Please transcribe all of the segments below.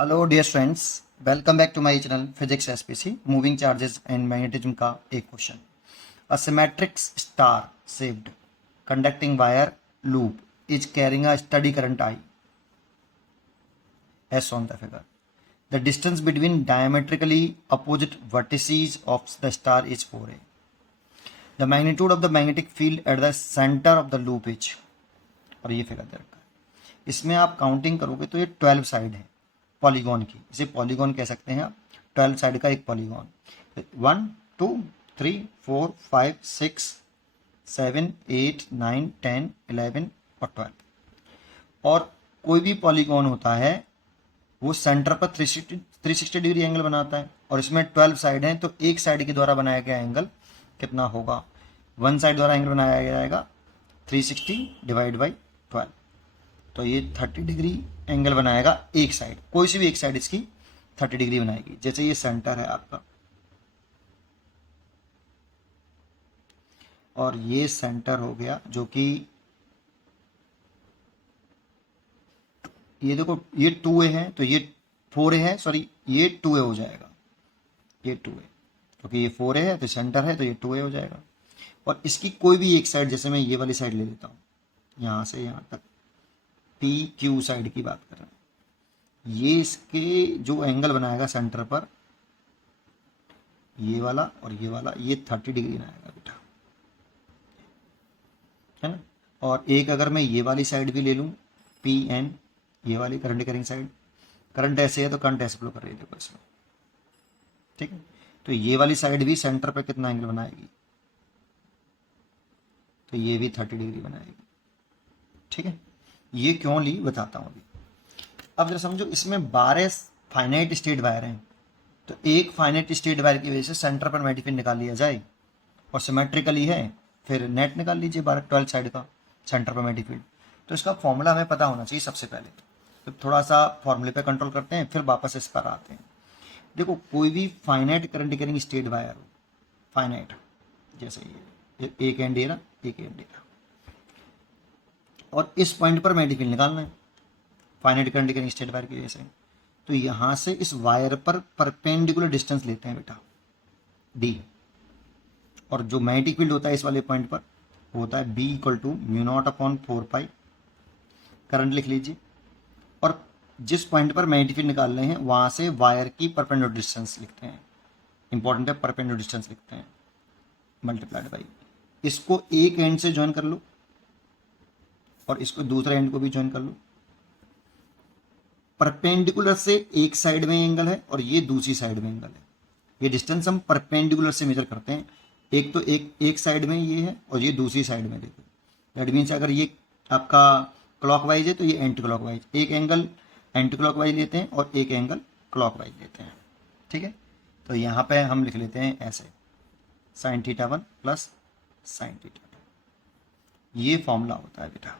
Hello dear students, welcome back to my channel physics SPC. Moving charges and magnetism का एक question. A symmetric star shaped conducting wire loop is carrying a steady current I as shown the figure. The distance between diametrically opposite vertices of the star is 4a. The magnitude of the magnetic field at the center of the loop is, और ये figure दे रखा है। इसमें आप counting करोगे तो ये 12 side है पॉलीगॉन की। इसे पॉलीगॉन कह सकते हैं आप, 12 साइड का एक पॉलीगॉन। 1 2 3 4 5 6 7 8 9 10 11 और 12। और कोई भी पॉलीगॉन होता है वो सेंटर पर 360 डिग्री एंगल बनाता है, और इसमें 12 साइड हैं तो एक साइड के द्वारा बनाया गया एंगल कितना होगा? वन साइड द्वारा एंगल बनाया जाएगा 360 डिवाइड बाई 12, तो ये 30 डिग्री एंगल बनाएगा एक साइड। कोई सी भी एक साइड इसकी 30 डिग्री बनाएगी। जैसे ये सेंटर है आपका, और ये सेंटर हो गया, जो कि ये देखो ये 2a है तो ये 4a है, सॉरी ये 2a हो जाएगा, ये 2a, क्योंकि ये 4a है तो सेंटर है तो ये 2a हो जाएगा। और इसकी कोई भी एक साइड, जैसे मैं ये वाली साइड ले लेता हूँ, यहाँ से यहाँ तक पी क्यू साइड की बात कर रहे हैं, ये इसके जो एंगल बनाएगा सेंटर पर, ये वाला और ये वाला, ये 30 डिग्री बनाएगा बेटा, है ना। और एक अगर मैं ये वाली साइड भी ले लूँ, पी एन, ये वाली करंट कैरिंग साइड, करंट ऐसे है तो करंट ऐसे फ्लो कर रही है, देखो इसमें, ठीक है। तो ये वाली साइड भी सेंटर पर कितना एंगल बनाएगी? तो ये भी 30 डिग्री बनाएगी, ठीक है। ये क्यों ली बताता हूँ अभी। अब जरा समझो, इसमें 12 फाइनाइट स्टेट वायर हैं, तो एक फाइनाइट स्टेट वायर की वजह से सेंटर पर मैग्नेटिक फील्ड निकाल लिया जाए, और सिमेट्रिकली है फिर नेट निकाल लीजिए 12 साइड का सेंटर पर मैग्नेटिक फील्ड। तो इसका फॉर्मूला हमें पता होना चाहिए सबसे पहले, तो थोड़ा सा फॉर्मूले पे कंट्रोल करते हैं फिर वापस इस पर आते हैं। देखो, कोई भी finite current carrying state wire हो, फाइनाइट, जैसे ये एक एंड ये रहा, एक एंड ये रहा, और इस पॉइंट पर मैग्नेटिक फील्ड निकालना है finite current carrying state wire की वजह से। तो यहां से इस वायर पर परपेंडिकुलर डिस्टेंस लेते हैं बेटा, डी, और जो मैग्नेटिक फील्ड होता है इस वाले पॉइंट पर वो होता है B equal to mu naught upon 4 pi, current लिख लीजिए, और जिस पॉइंट पर मैग्नेटिक फील्ड निकाल रहे हैं वहां से वायर की परपेंडिकुलर डिस्टेंस लिखते हैं, इंपॉर्टेंट है, परपेंडिकुलर डिस्टेंस लिखते हैं, मल्टीप्लाइड बाई, इसको एक एंड से ज्वाइन कर लो और इसको दूसरे एंड को भी ज्वाइन कर लो। परपेंडिकुलर से एक साइड में एंगल है और ये दूसरी साइड में एंगल है। ये डिस्टेंस हम परपेंडिकुलर से मेजर करते हैं। एक तो एक साइड में ये है और ये दूसरी साइड में, देखो दैट मीन्स अगर ये आपका क्लॉकवाइज है तो ये एंटी क्लॉकवाइज, एक एंगल एंटी क्लॉकवाइज लेते हैं और एक एंगल क्लॉकवाइज लेते हैं, ठीक है। तो यहाँ पे हम लिख लेते हैं ऐसे, sine theta 1 plus sine theta 2, ये फॉर्मूला होता है बेटा।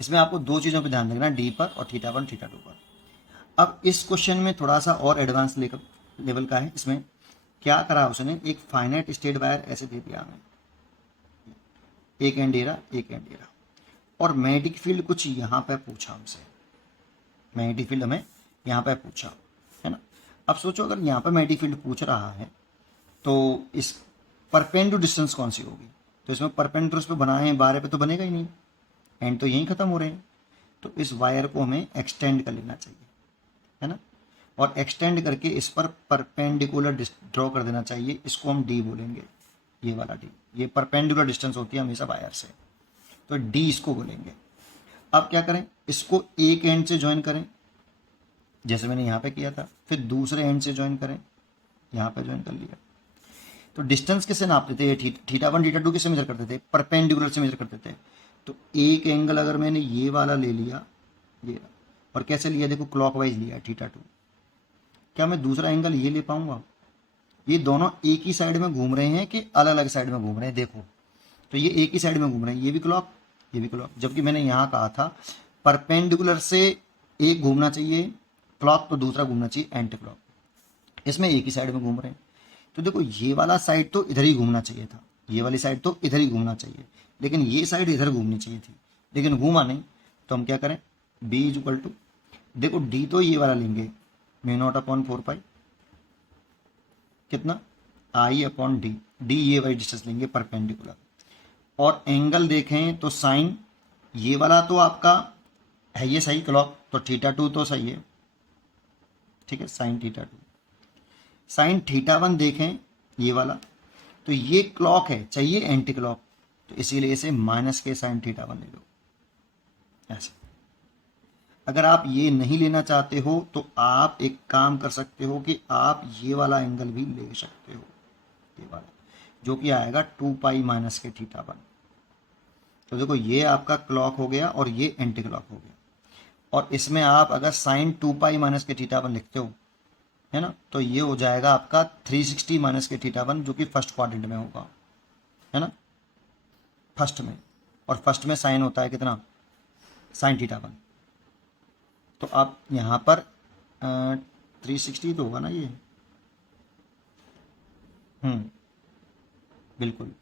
इसमें आपको दो चीज़ों पे ध्यान रखना, डी पर और थीटा 1 थीटा 2 पर। अब इस क्वेश्चन में थोड़ा सा और एडवांस लेवल का है। इसमें क्या करा उसने, एक फाइनाइट स्टेट वायर ऐसे दे दिया हमें, एक एंड एरा एक एंड एरा, और मैग्नेटिक फील्ड कुछ यहाँ पे पूछा हमसे, मैग्नेटिक फील्ड हमें यहाँ पे पूछा, है ना। अब सोचो अगर यहाँ पे मैग्नेटिक फील्ड पूछ रहा है तो इस परपेंडिकुलर डिस्टेंस कौन सी होगी? तो इसमें परपेंडिकुलर उस पर बनाए हैं, 12 पे तो बनेगा ही नहीं, एंड तो यहीं खत्म हो रहे हैं। तो इस वायर को हमें एक्सटेंड कर लेना चाहिए, है ना, और एक्सटेंड करके इस पर परपेंडिकुलर ड्रॉ कर देना चाहिए, इसको हम डी बोलेंगे, ये वाला डी, ये परपेंडिकुलर डिस्टेंस होती है हमेशा वायर से, तो डी इसको बोलेंगे। अब क्या करें, इसको एक एंड से ज्वाइन करें जैसे मैंने यहाँ पे किया था, फिर दूसरे एंड से ज्वाइन करें, यहाँ पे ज्वाइन कर लिया। तो डिस्टेंस किससे नापते थे? थीटा 1 थीटा 2 किससे मेजर करते थे? परपेंडिकुलर से मेजर करते थे। तो एक एंगल अगर मैंने ये वाला ले लिया, ये, और कैसे लिया देखो, क्लॉकवाइज लिया थीटा 2, क्या मैं दूसरा एंगल ये ले पाऊंगा? ये दोनों एक ही साइड में घूम रहे हैं कि अलग अलग साइड में घूम रहे हैं? देखो, तो ये एक ही साइड में घूम रहे हैं, ये भी क्लॉक ये भी क्लॉक, जबकि मैंने यहाँ कहा था परपेंडिकुलर से एक घूमना चाहिए क्लॉक, तो दूसरा घूमना चाहिए एंटी क्लॉक। इसमें एक ही साइड में घूम रहे हैं, तो देखो ये वाला साइड तो इधर ही घूमना चाहिए था, ये वाली साइड तो इधर ही घूमना चाहिए, लेकिन ये साइड इधर घूमनी चाहिए थी, लेकिन घूमा नहीं। तो हम क्या करें, बी इज इक्वल टू देखो डी तो ये वाला लेंगे, म्यू नॉट अपॉन 4 पाई, कितना, आई अपॉन डी, डी ये वाली डिस्टेंस लेंगे परपेंडिकुलर। और एंगल देखें तो साइन ये वाला तो आपका है ये सही क्लॉक, तो θ2 तो सही है, ठीक है, साइन θ2। साइन θ1 देखें ये वाला, तो ये क्लॉक है, चाहिए एंटी क्लॉक, तो इसीलिए इसे माइनस के साइन θ1 ले लो ऐसे। अगर आप ये नहीं लेना चाहते हो तो आप एक काम कर सकते हो कि आप ये वाला एंगल भी ले सकते हो, ये वाला, जो कि आएगा 2 पाई माइनस के θ1। तो देखो ये आपका क्लॉक हो गया और ये एंटी क्लॉक हो गया। और इसमें आप अगर साइन 2 पाई माइनस के θ1 लिखते हो, है ना, तो ये हो जाएगा आपका 360 माइनस के θ1, जो कि फर्स्ट क्वाड्रेंट में होगा, है ना, फर्स्ट में। और फर्स्ट में साइन होता है कितना, साइन θ1। तो आप यहाँ पर 360 तो होगा ना ये, बिल्कुल।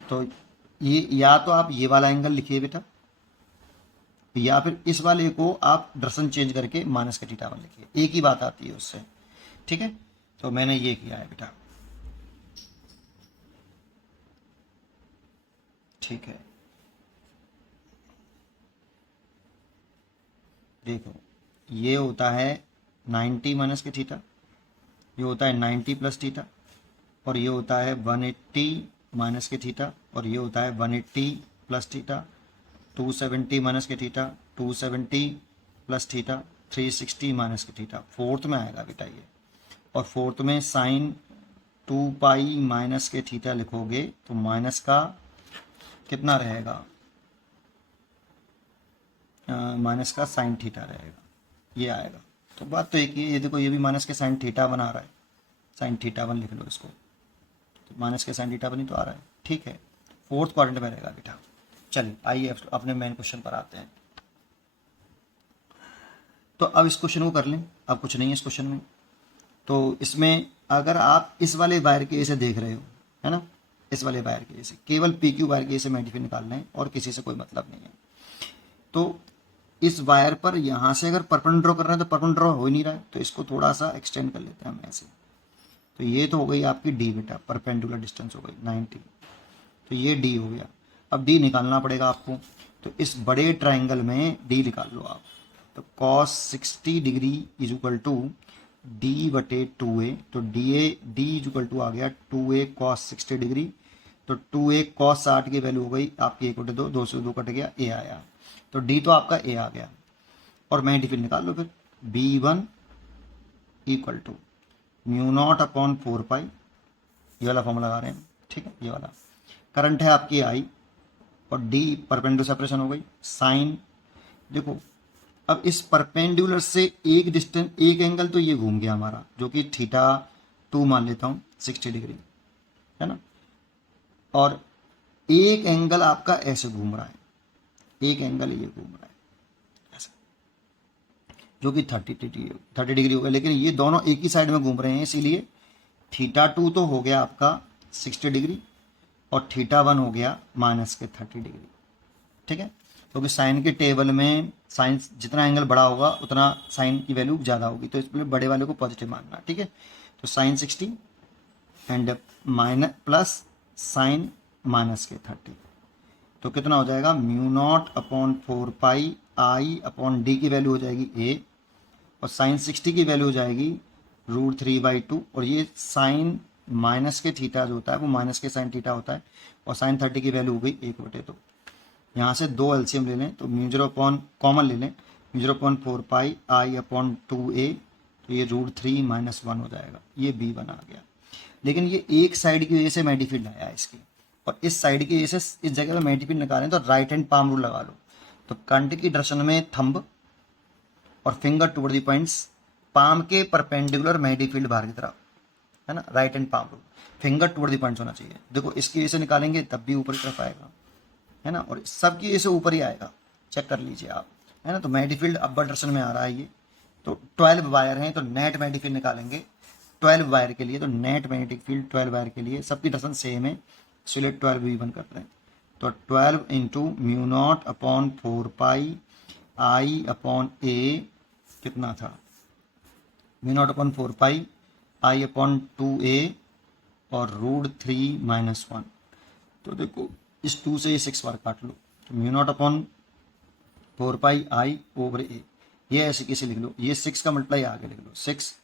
तो ये या तो आप ये वाला एंगल लिखिए बेटा, या फिर इस वाले को आप डायरेक्शन चेंज करके माइनस का θ1 लिखिए, एक ही बात आती है उससे, ठीक है। तो मैंने ये किया है बेटा, ठीक है। देखो ये होता है 90 माइनस के थीटा, ये होता है 90 प्लस थीटा, और ये होता है 180 माइनस के थीटा, और ये होता है 180 प्लस थीटा, 270 माइनस के थीटा, 270 प्लस थीटा, 360 माइनस के थीटा, फोर्थ में आएगा बेटा ये। और फोर्थ में साइन 2 पाई माइनस के थीटा लिखोगे तो माइनस का कितना रहेगा, माइनस का साइन थीटा रहेगा, ये आएगा। तो बात तो एक ही है, ये देखो ये भी माइनस के साइन थीटा बना रहा है, साइन θ1 लिख लो इसको, तो माइनस के साइन θ1 ही तो आ रहा है, ठीक है, फोर्थ क्वाड्रेंट में रहेगा बेटा। चलिए आइए अपने मेन क्वेश्चन पर आते हैं। तो अब इस क्वेश्चन को कर लें, अब कुछ नहीं है इस क्वेश्चन में। तो इसमें अगर आप इस वाले वायर के ऐसे देख रहे हो, है ना, इस वाले वायर के ऐसे, केवल PQ वायर के ऐसे मैग्नीफाई निकालना है और किसी से कोई मतलब नहीं है। तो इस वायर पर यहाँ से अगर परपेंडिकुलर ड्रॉ कर रहे हैं तो परपेंडिकुलर ड्रॉ हो ही नहीं रहा है, तो इसको थोड़ा सा एक्सटेंड कर लेते हैं हम ऐसे। तो ये तो हो गई आपकी डी बेटा, परपेंडिकुलर डिस्टेंस हो गई 90, तो ये डी हो गया। अब डी निकालना पड़ेगा आपको, तो इस बड़े ट्राइंगल में डी निकाल लो आप। तो cos 60 degree is equal to D बटे 2a, तो डी इज इक्वल टू आ गया 2a cos 60 डिग्री, तो 2a cos 60 की वैल्यू हो गई आपकी 1 बटे 2, 2 से 2 कट गया, a आया। तो डी तो आपका a आ गया, और मैग्नीफाई निकाल लो फिर, b1 equal to mu naught upon 4 pi, ये वाला फॉर्मूला लगा रहे हैं, ठीक है, ये वाला। करंट है आपकी I, और D परपेंडिकुलर सेपरेशन हो गई, साइन, देखो अब इस परपेंडिकुलर से एक डिस्टेंस, एक एंगल तो ये घूम गया हमारा, जो कि θ2 मान लेता हूँ 60 डिग्री, है ना, और एक एंगल आपका ऐसे घूम रहा है, एक एंगल ये घूम रहा है ऐसा, जो कि 30 डिग्री हो गया, लेकिन ये दोनों एक ही साइड में घूम रहे हैं, इसीलिए θ2 तो हो गया आपका 60 डिग्री और θ1 हो गया माइनस के 30 डिग्री, ठीक है। क्योंकि साइन के टेबल में साइन जितना एंगल बड़ा होगा उतना साइन की वैल्यू ज़्यादा होगी, तो इसलिए बड़े वाले को पॉजिटिव मानना, ठीक है। तो sine 60 and minus plus sine minus के 30, तो कितना हो जाएगा, mu naught upon 4 pi I upon D की वैल्यू हो जाएगी a, और साइन 60 की वैल्यू हो जाएगी √3/2, और ये साइन माइनस के थीटा जो होता है वो माइनस के साइन थीटा होता है, और साइन 30 की वैल्यू हो गई 1 बटे 2। यहाँ से 2 एलसीएम ले लें, तो म्यू अपॉन कॉमन ले लें, mu upon 4 pi I upon 2a, तो ये √3 - 1 हो जाएगा, ये b1 आ गया। लेकिन ये एक साइड की वजह से मैग्नीफाइड फील्ड आया इसकी, और इस साइड की वजह से इस जगह में मैग्नीफाइड फील्ड निकालें तो राइट हैंड पाम रूल लगा लो। तो कंट की डायरेक्शन में थंब और finger toward the points, palm के परपेंडिकुलर मैग्नीफाइड फील्ड बाहर की तरफ, है ना, right hand palm rule, finger toward the points होना चाहिए। देखो इसकी वजह से निकालेंगे तब भी ऊपर की तरफ आएगा, है ना, और सबकी वजह से ऊपर ही आएगा, चेक कर लीजिए आप, है ना। तो मैग्नीफाइड फील्ड अपर डायरेक्शन में आ रहा है ये, तो 12 वायर हैं, तो नेट मैग्नेटिक फील्ड निकालेंगे 12 वायर के लिए, तो नेट मैग्नेटिक फील्ड 12 वायर के लिए सबकी डायरेक्शन सेम है, इसलिए 12 v1 करते हैं। तो 12 into mu naught upon 4 pi I upon a, कितना था, μ0/4πi/2a और √3 - 1। तो देखो इस 2 से ये 6 बार काट लो, तो μ0/4πi/a, ये ऐसे कैसे लिख लो, ये 6 का मल्टीप्लाई आगे लिख लो, 6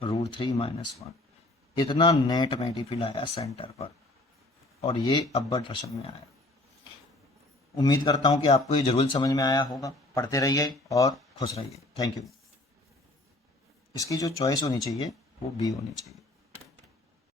√3 - 1। इतना नेट मल्टीपल आया सेंटर पर, और ये अब्बर डायरेक्शन में आया। उम्मीद करता हूँ कि आपको ये जरूर समझ में आया होगा। पढ़ते रहिए और खुश रहिए। Thank you. इसकी जो चॉइस होनी चाहिए वो बी होनी चाहिए।